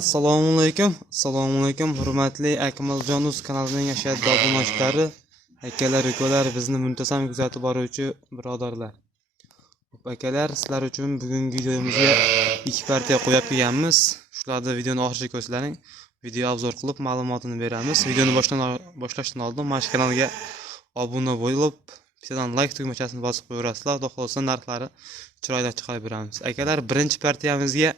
Assalomu alaykum, hurmatli Akmaljonuz kanalining yashaydigan obunachilari, akalar, ukalar, bizni muntazam kuzatib boruvchi birodarlar. Akalar, sizlar uchun bugungi videomizga ikki partiya qo'yib kelganmiz. Shularni videoni oxiriga ko'rsating. Video obzor qilib ma'lumotini beramiz. Videoni boshlashdan oldin mana shu kanalga obuna bo'lib, bittadan like tugmachasini bosib qo'yasizlar. Xudo xolasa narxlari chiroyli chiqarib beramiz. Akalar, birinchi partiyamizga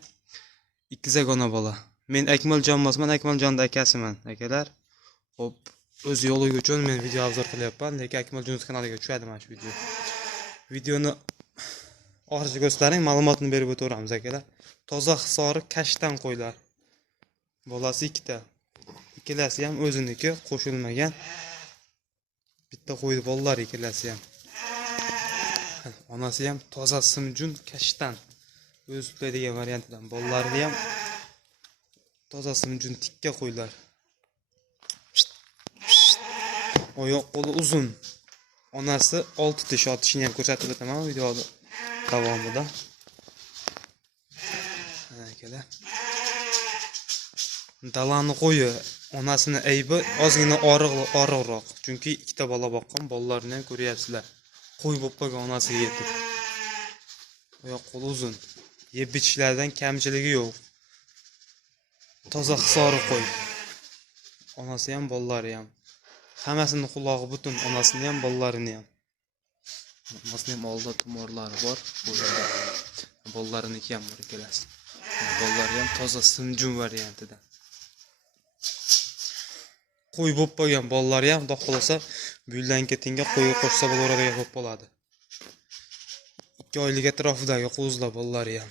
2 zagona bola. Men Akmaljon emasman, Akmaljonning akasiman, akalar. Xo'p, o'z yo'li uchun men video obzor qilyapman, lekin Akmaljon kanaliga tushadi mana shu video. Videoni oxiriga ko'rsating, ma'lumotni berib o'tamiz, akalar. Toza hisori kashtan qo'ylar. Bolasi ikkita. Ikkalasi ham o'ziniki, qo'shilmagan. Bitta qo'ydi bolalar ikkalasi ham. Onasi ham toza simjun kashtan. O'z tutadigan variantidan bolalari ham toza simjun tikka qo'ylar. Oyoq qo'li uzun. Onasi 6 tish otishini ham ko'rsatib o'taman videoda davomida. Akalar. Dalani qo'yi, onasini aybi ozgina oriqroq. Chunki ikkita bola boqqan, bolalarni ham ko'ryapsizlar. Qo'y bo'lib qolgan onasiga yetib. Oyoq qo'li uzun. Yeb bichishlardan kamchiligi yo'q. Toza hisori qo'y. Onasi ham, bolalari ham. Hammasini qulog'i butun, onasini ham, bolalarini ham. Onasini ham oldida tumorlari bor, bu yerda. Bolalariniki ham bor ikkalasi. Bolalari ham toza simjun variantida. Qo'y bo'lib qolgan bolalari ham, xudo xolasa, bu yildan ketinga qo'yga qo'shsa bo'laveradigan bo'lib qoladi. 2 oylik atrofidagi qo'zlar bolalari ham.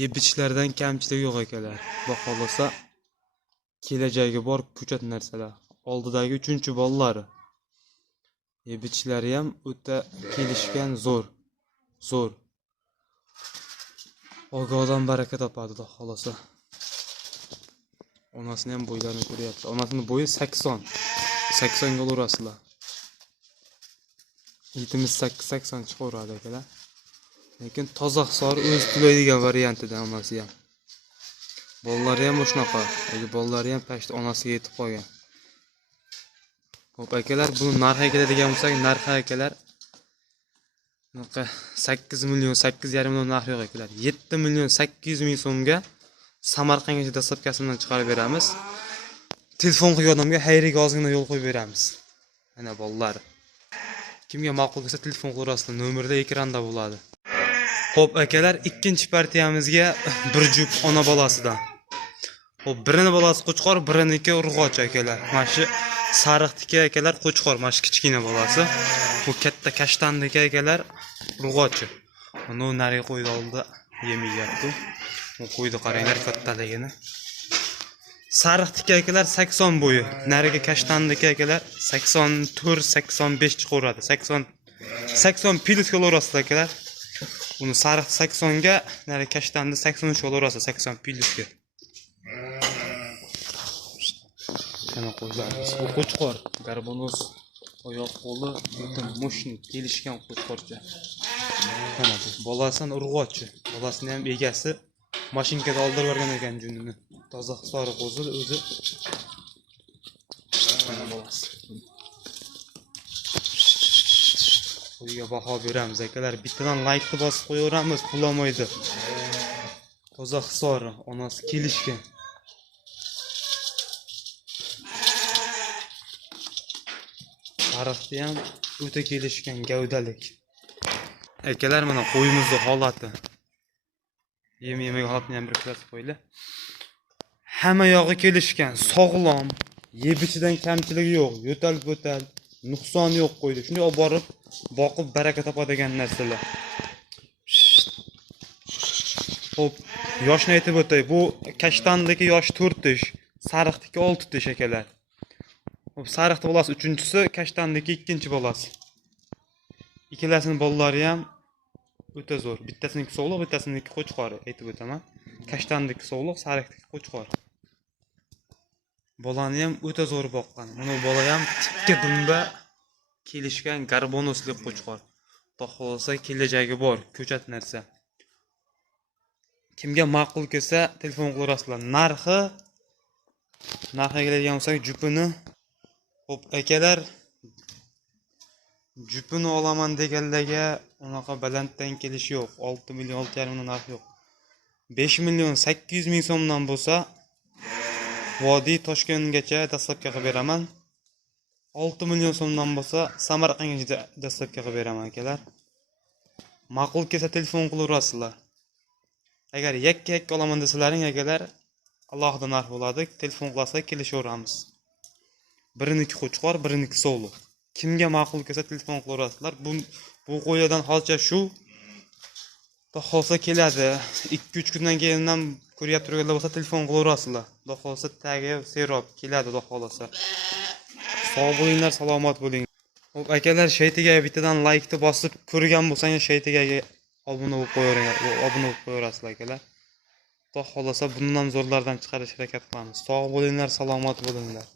Yeb ichishlardan kamchiligi yo'q akalar. Xudo xolasa, kelajagi bor ko'chat narsalar. Oldidagi 3-bolalari. Yeb ichishlari ham o'ta kelishgan, zo'r. Ogodan baraka topadi, xudo xolasa. Onasini ham bo'ylarini ko'ryapsiz. Onasining bo'yi 80. 80 ga urasizlar. Yetimiz 80 chiqaveradi akalar. Lekin toza hisori o'z tulaydigan variantida onasi ham. Bolalari ham shunaqa. Bolalari ham pashta onasiga yetib qolgan. Xo'p akalar, buni narxiga keladigan bo'lsak, narxi akalar 8 million, 8,5 million narxi yo'q akalar. 7 million 800 ming so'mga Samarqandgacha dastlabkasidan chiqarib beramiz. Telefon qilgan odamga xayriga ozgina yo'l qo'yib beramiz. Mana bolalar. Kimga ma'qul bo'lsa telefon qilaverasizlar, nomerda ekranda bo'ladi. Xo'p akalar, ikkinchi partiyamizga bir jup ona bolasidan. Xo'p, birini bolasi qo'chqor, biriniki urg'och akalar. Mana shu sariq tika akalar qo'chqor, mana shu kichkina bolasi. Bu katta kashtandiki akalar urg'ochi. Uni nariga qo'ydi oldi, yemiyapti. Bu qo'ydi, qaranglar kattaligini. Sariq tika akalar 80 bo'yi, nariga kashtandiki akalar 84-85 chiqaveradi. 80 plus kilogramm akalar. Uni sariq 80 ga, nari kashtandi 83 kilogramm 80 plusga. Qana qo'ylarimiz. Bu qo'chqor, garbonoz, oyoq qo'li butun moshni kelishgan qo'chqorcha. Mana bu bolasini urg'ochi. Bolasini ham egasi mashinkada oldirib yuborgan ekan junini. Toza hisori qo'zi o'zi. Mana bolasi. Qo'yga baho beramiz akalar. Bittadan like bosib qo'yaveramiz, pul olmaydi. Toza hisori, onasi kelishgan. Sariqda ham o'ta kelishgan, gavdalik. Akalar, mana qo'yimizning holati. Yem-yemaga holatni ham bir ko'rsatib qo'yli. Hamma yog'i kelishgan, sog'lom, yebichidan kamchiligi yo'q, yo'tal-bo'tal, nuqsoni yo'q qo'ydi. Shunday olib borib, boqib baraka topadigan narsalar. Xo'p, yoshni aytib o'tay. Bu kashtandagi yosh 4 tish, sariqdagi 6 tish akalar. Xo'p, sariqda bolasi 3-chisi, kashtandagi 2-chi bolasi. Ikkalasining bolalari ham o'ta zo'r. Bittasiniki so'g'liq, bittasiniki qo'chqor, aytib o'taman. Kashtandagi so'g'liq, sariqdagi qo'chqor. Bolani ham o'ta zo'r boqqan. Mana bola ham tikka dumba kelishgan garbonosli qo'chqor. Xudo xolasa kelajagi bor, ko'chat narsa. Kimga ma'qul kelsa telefon qilaverasizlar. Narxiga keladigan bo'lsak, jupini. Xo'p, akalar, jupini olaman deganlarga unaqa balanddan kelish yo'q. 6 million, 6,5 million narx yo'q. 5 million 800 ming so'mdan bo'lsa, Vodiy Toshkentgacha dastlabki qilib beraman. 6 million so'mdan bo'lsa, Samarqandgacha dastlabki qilib beraman akalar. Ma'qul kelsa telefon qilaverasizlar. Agar yakka olaman desalaring akalar, alohida narx bo'ladi. Telefon qilasak kelishaveramiz. Biriniki qo'chqor, biriniki sog'liq. Kimga ma'qul kelsa telefon qilaverasizlar. Bu qo'ylardan hozircha shu. Xudo xolsa keladi. 2-3 kundan keyindan ko'ryapti turganlar bo'lsa telefon qilaverasizlar. Xudo xolsa tagi serob keladi xudo xolsa. Sog' bo'linglar, salomat bo'ling. Xo'p, akalar, shaytiga bittadan like-ni bosib ko'rgan bo'lsangiz, shaytiga obuna bo'lib qo'yaverasizlar akalar. Xudo xolsa bundan zo'rlardan chiqarish harakat qilamiz. Sog' bo'linglar, salomat bo'linglar.